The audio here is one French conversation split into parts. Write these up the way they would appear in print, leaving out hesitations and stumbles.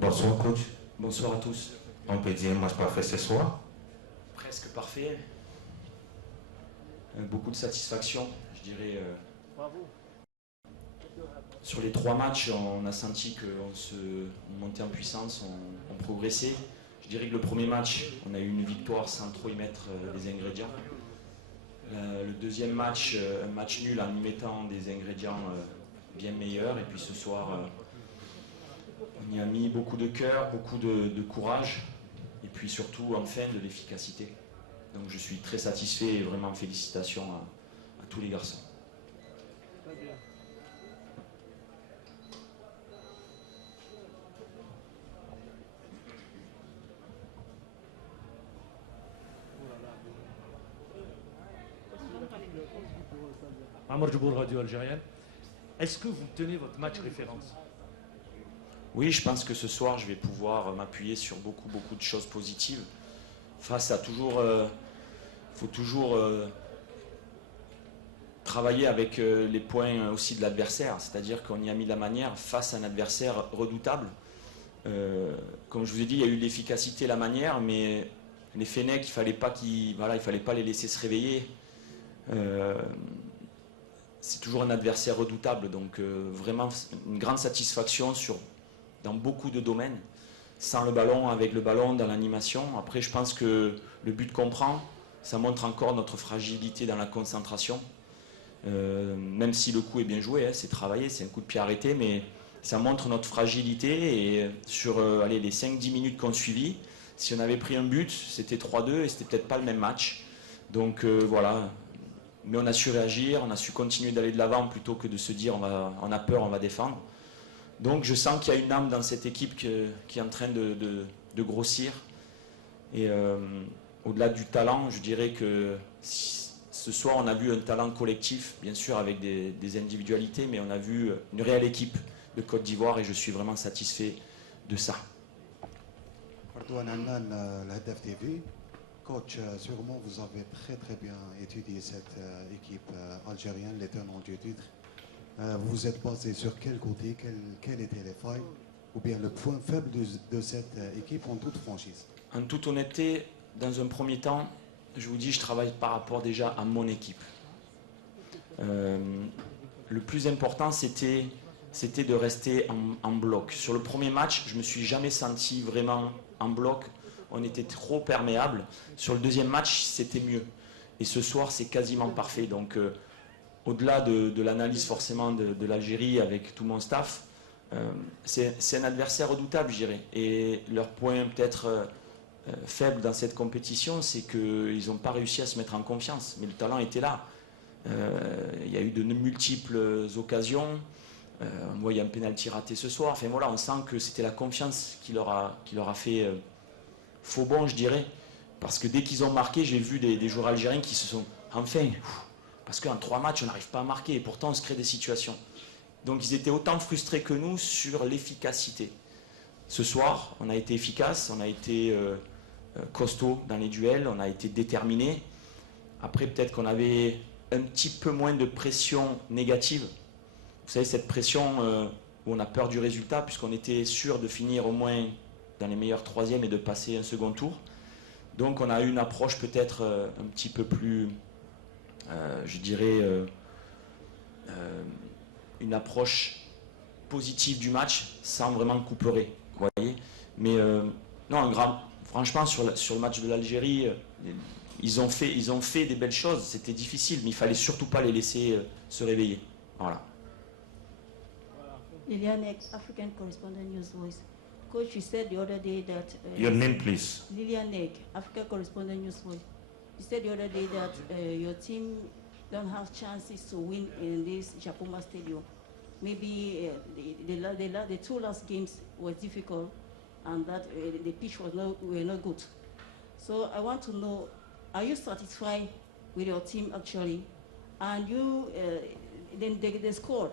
Bonsoir coach. Bonsoir à tous. On peut dire un match parfait ce soir? Presque parfait. Beaucoup de satisfaction, je dirais. Bravo. Sur les 3 matchs, on a senti qu'on montait en puissance, on progressait. Je dirais que le premier match, on a eu une victoire sans trop y mettre des ingrédients. Le deuxième match, un match nul en y mettant des ingrédients bien meilleurs. Et puis ce soir, on y a mis beaucoup de cœur, beaucoup de courage. Et puis surtout, enfin, de l'efficacité. Donc je suis très satisfait et vraiment félicitations à tous les garçons. Très bien. Amr Djibour, Radio Algérienne. Est-ce que vous tenez votre match référence? Oui, je pense que ce soir, je vais pouvoir m'appuyer sur beaucoup de choses positives. Face à toujours, faut toujours travailler avec les points aussi de l'adversaire. C'est-à-dire qu'on y a mis la manière face à un adversaire redoutable. Comme je vous ai dit, il y a eu l'efficacité, la manière, mais les Fennecs, il fallait pas les laisser se réveiller. C'est toujours un adversaire redoutable, donc vraiment une grande satisfaction dans beaucoup de domaines. Sans le ballon, avec le ballon, dans l'animation. Après, je pense que le but qu'on prend, ça montre encore notre fragilité dans la concentration. Même si le coup est bien joué, hein, c'est travaillé, c'est un coup de pied arrêté, mais ça montre notre fragilité. Et sur les 5-10 minutes qu'on suivit, si on avait pris un but, c'était 3-2 et c'était peut-être pas le même match. Donc voilà. Mais on a su réagir, on a su continuer d'aller de l'avant plutôt que de se dire on a peur, on va défendre. Donc je sens qu'il y a une âme dans cette équipe qui est en train de grossir. Et au-delà du talent, je dirais que ce soir on a vu un talent collectif, bien sûr avec des individualités, mais on a vu une réelle équipe de Côte d'Ivoire et je suis vraiment satisfait de ça. Pardon, l'Hadaf TV. Coach, sûrement vous avez très bien étudié cette équipe algérienne, les tenants du titre. Vous vous êtes basé sur quel côté, quelles étaient les failles ou bien le point faible de cette équipe en toute franchise? En toute honnêteté, dans un premier temps, je vous dis, je travaille par rapport déjà à mon équipe. Le plus important, c'était de rester en bloc. Sur le premier match, je ne me suis jamais senti vraiment en bloc. On était trop perméable. Sur le deuxième match, c'était mieux. Et ce soir, c'est quasiment parfait. Donc, au-delà de l'analyse forcément de l'Algérie avec tout mon staff, c'est un adversaire redoutable, je dirais. Et leur point peut-être faible dans cette compétition, c'est qu'ils n'ont pas réussi à se mettre en confiance. Mais le talent était là. Il y a eu de multiples occasions. On voyait un pénalty raté ce soir. Enfin voilà, on sent que c'était la confiance qui leur a fait faux bon, je dirais. Parce que dès qu'ils ont marqué, j'ai vu des joueurs algériens qui se sont enfin... Parce qu'en 3 matchs, on n'arrive pas à marquer et pourtant on se crée des situations. Donc ils étaient autant frustrés que nous sur l'efficacité. Ce soir, on a été efficace, on a été costaud dans les duels, on a été déterminé. Après, peut-être qu'on avait un petit peu moins de pression négative. Vous savez, cette pression où on a peur du résultat, puisqu'on était sûr de finir au moins dans les meilleurs 3e et de passer un second tour. Donc on a eu une approche peut-être un petit peu plus... je dirais, une approche positive du match sans vraiment couperer, vous voyez. Mais non, franchement, sur le match de l'Algérie, ils ont fait des belles choses. C'était difficile, mais il fallait surtout pas les laisser se réveiller. Voilà. Liliane Ek, African Correspondent News Voice. Coach, you said the other day that... Your name, please. Liliane Ek, Africa Correspondent News Voice. You said the other day that your team don't have chances to win in this Japoma Stadium. Maybe the 2 last games were difficult and that the pitch were not good. So I want to know, are you satisfied with your team actually? And you, then they scored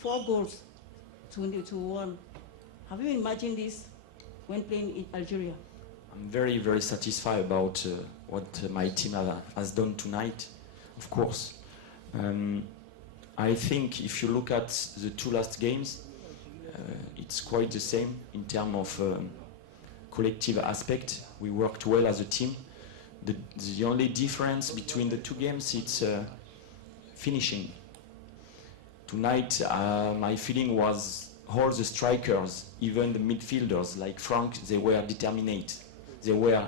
4 goals to 1. Have you imagined this when playing in Algeria? I'm very satisfied about what my team has done tonight, of course. I think if you look at the 2 last games, it's quite the same in terms of collective aspect. We worked well as a team. The only difference between the two games is finishing. Tonight, my feeling was all the strikers, even the midfielders like Frank, they were determined. They were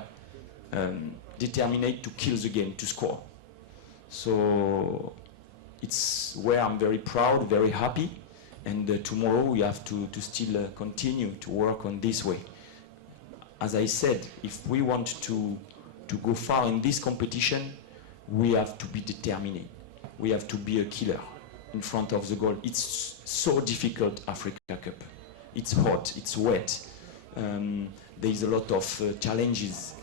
determined to kill the game, to score. So it's where I'm very proud, very happy. And tomorrow we have to still continue to work on this way. As I said, if we want to go far in this competition, we have to be determined. We have to be a killer in front of the goal. It's so difficult, Africa Cup. It's hot, it's wet. There is a lot of challenges,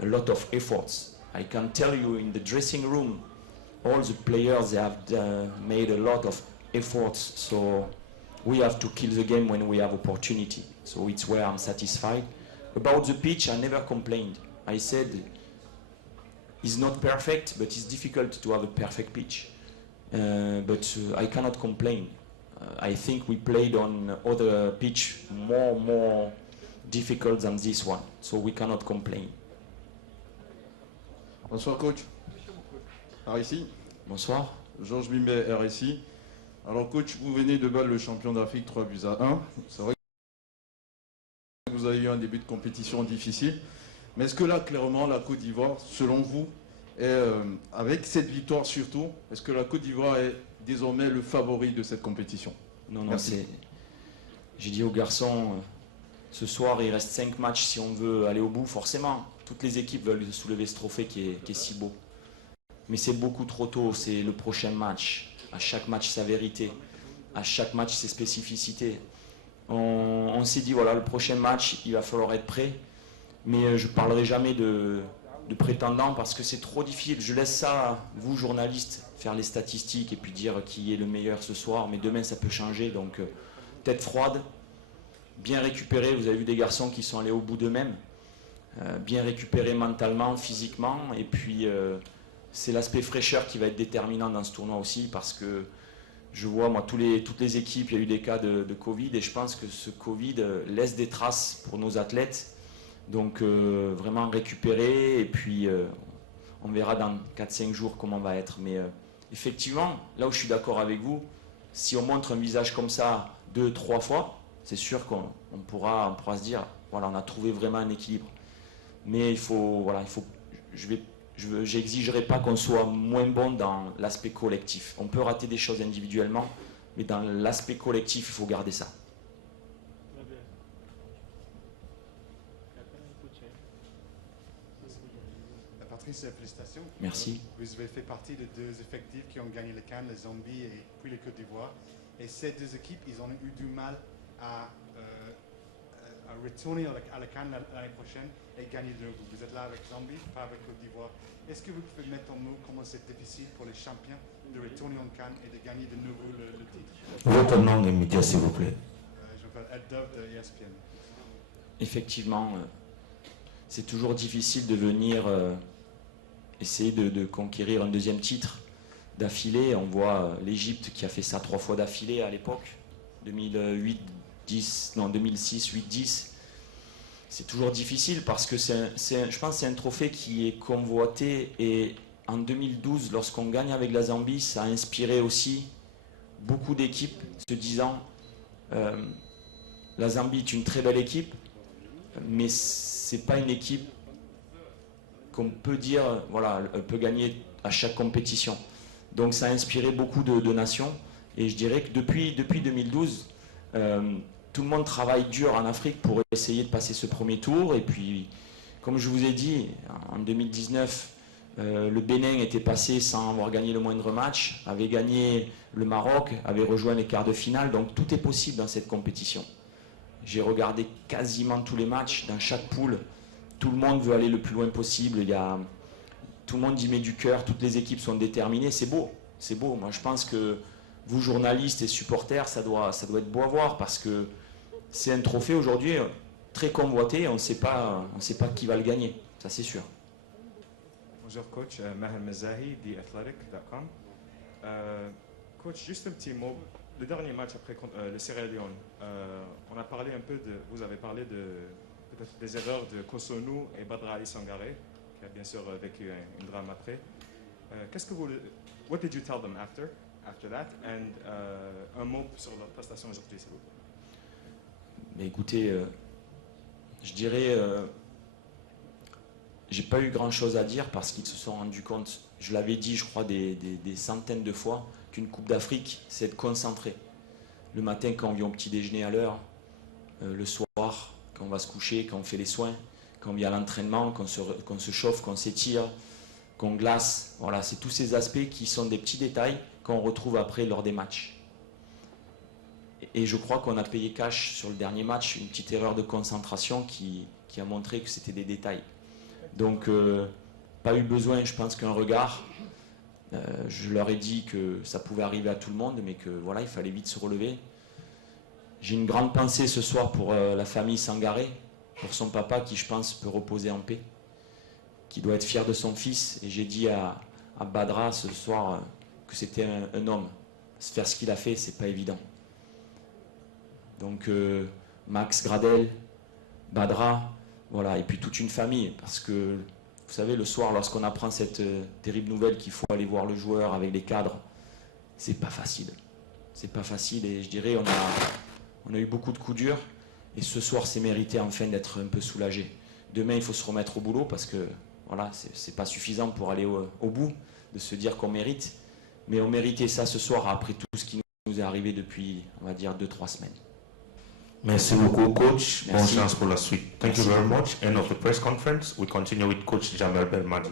a lot of efforts. I can tell you in the dressing room, all the players, they have made a lot of efforts. So we have to kill the game when we have opportunity. So it's where I'm satisfied. About the pitch, I never complained. I said, it's not perfect, but it's difficult to have a perfect pitch. But I cannot complain. I think we played on other pitch more difficult than this one. So we cannot complain. Bonsoir coach. RSI. Bonsoir. Georges Bimet, RSI. Alors coach, vous venez de battre le champion d'Afrique 3-1. C'est vrai que vous avez eu un début de compétition difficile. Mais est-ce que là, clairement, la Côte d'Ivoire, selon vous, est, avec cette victoire surtout, est-ce que la Côte d'Ivoire est désormais le favori de cette compétition? Non, non, Merci. j'ai dit aux garçons, ce soir, il reste 5 matchs si on veut aller au bout. Forcément, toutes les équipes veulent soulever ce trophée qui est si beau. Mais c'est beaucoup trop tôt, c'est le prochain match. À chaque match, sa vérité. À chaque match, ses spécificités. On s'est dit, voilà, le prochain match, il va falloir être prêt. Mais je ne parlerai jamais de prétendants parce que c'est trop difficile. Je laisse ça, vous, journalistes, faire les statistiques et puis dire qui est le meilleur ce soir. Mais demain, ça peut changer. Donc, tête froide, bien récupéré. Vous avez vu des garçons qui sont allés au bout d'eux-mêmes. Bien récupéré mentalement, physiquement. Et puis, c'est l'aspect fraîcheur qui va être déterminant dans ce tournoi aussi parce que je vois, moi, toutes les équipes, il y a eu des cas de Covid et je pense que ce Covid laisse des traces pour nos athlètes. Donc, vraiment récupérer et puis on verra dans 4-5 jours comment on va être. Mais effectivement, là où je suis d'accord avec vous, si on montre un visage comme ça 2-3 fois, c'est sûr qu'on pourra se dire, voilà, on a trouvé vraiment un équilibre. Mais j'exigerai pas qu'on soit moins bon dans l'aspect collectif. On peut rater des choses individuellement, mais dans l'aspect collectif, il faut garder ça. Très bien. Quelqu'un écoute, Patrice, félicitations. Merci. Vous avez fait partie de deux effectifs qui ont gagné le CAN, les Zambie et puis les Côte d'Ivoire. Et ces deux équipes, ils ont eu du mal à retourner à la CAN l'année prochaine et gagner de nouveau. Vous êtes là avec Zambie, pas avec Côte d'Ivoire. Est-ce que vous pouvez mettre en mots comment c'est difficile pour les champions de retourner en CAN et de gagner de nouveau le titre? Votre nom de média, s'il vous plaît. Je m'appelle Ed Dove de ESPN. Effectivement, c'est toujours difficile de venir essayer de conquérir un deuxième titre d'affilée. On voit l'Égypte qui a fait ça 3 fois d'affilée à l'époque, 2006, 8-10. C'est toujours difficile parce que je pense que c'est un trophée qui est convoité et en 2012, lorsqu'on gagne avec la Zambie, ça a inspiré aussi beaucoup d'équipes se disant la Zambie est une très belle équipe, mais c'est pas une équipe qu'on peut dire, voilà, elle peut gagner à chaque compétition. Donc ça a inspiré beaucoup de nations et je dirais que depuis 2012, tout le monde travaille dur en Afrique pour essayer de passer ce premier tour. Et puis, comme je vous ai dit, en 2019, le Bénin était passé sans avoir gagné le moindre match, avait gagné le Maroc, avait rejoint les quarts de finale. Donc tout est possible dans cette compétition. J'ai regardé quasiment tous les matchs dans chaque poule. Tout le monde veut aller le plus loin possible. Tout le monde y met du cœur, toutes les équipes sont déterminées. C'est beau, c'est beau. Moi, je pense que vous, journalistes et supporters, ça doit être beau à voir parce que c'est un trophée aujourd'hui très convoité. On ne sait pas qui va le gagner, ça c'est sûr. Bonjour coach, Maher Mezahi, TheAthletic.com. Coach, juste un petit mot le dernier match après le Sierra Leone, on a parlé un peu vous avez parlé peut-être des erreurs de Cossonu et Badra Ali Sangaré, qui a bien sûr vécu un drame après. What did you tell them after that? And un mot sur leur prestation aujourd'hui, s'il vous plaît. Mais écoutez, je dirais, j'ai pas eu grand chose à dire parce qu'ils se sont rendus compte, je l'avais dit je crois des centaines de fois, qu'une Coupe d'Afrique c'est être concentré. Le matin quand on vient au petit déjeuner à l'heure, le soir quand on va se coucher, quand on fait les soins, quand on vient à l'entraînement, qu'on se chauffe, qu'on s'étire, qu'on glace. Voilà, c'est tous ces aspects qui sont des petits détails qu'on retrouve après lors des matchs. Et je crois qu'on a payé cash sur le dernier match, une petite erreur de concentration qui a montré que c'était des détails. Donc, pas eu besoin, je pense, qu'un regard. Je leur ai dit que ça pouvait arriver à tout le monde, mais que voilà, il fallait vite se relever. J'ai une grande pensée ce soir pour la famille Sangaré, pour son papa qui, je pense, peut reposer en paix, qui doit être fier de son fils. Et j'ai dit à Badra ce soir que c'était un homme. Faire ce qu'il a fait, c'est pas évident. Donc Max Gradel, Badra, voilà, et puis toute une famille, parce que vous savez, le soir, lorsqu'on apprend cette terrible nouvelle qu'il faut aller voir le joueur avec les cadres, c'est pas facile. C'est pas facile, et je dirais, on a eu beaucoup de coups durs, et ce soir, c'est mérité enfin d'être un peu soulagé. Demain, il faut se remettre au boulot, parce que voilà, c'est pas suffisant pour aller au bout, de se dire qu'on mérite, mais on méritait ça ce soir après tout ce qui nous est arrivé depuis, on va dire, 2-3 semaines. Merci beaucoup, coach. Merci. Bonne chance pour la suite. Thank you very much. End of the press conference. We continue with Coach Jamel Belmadi.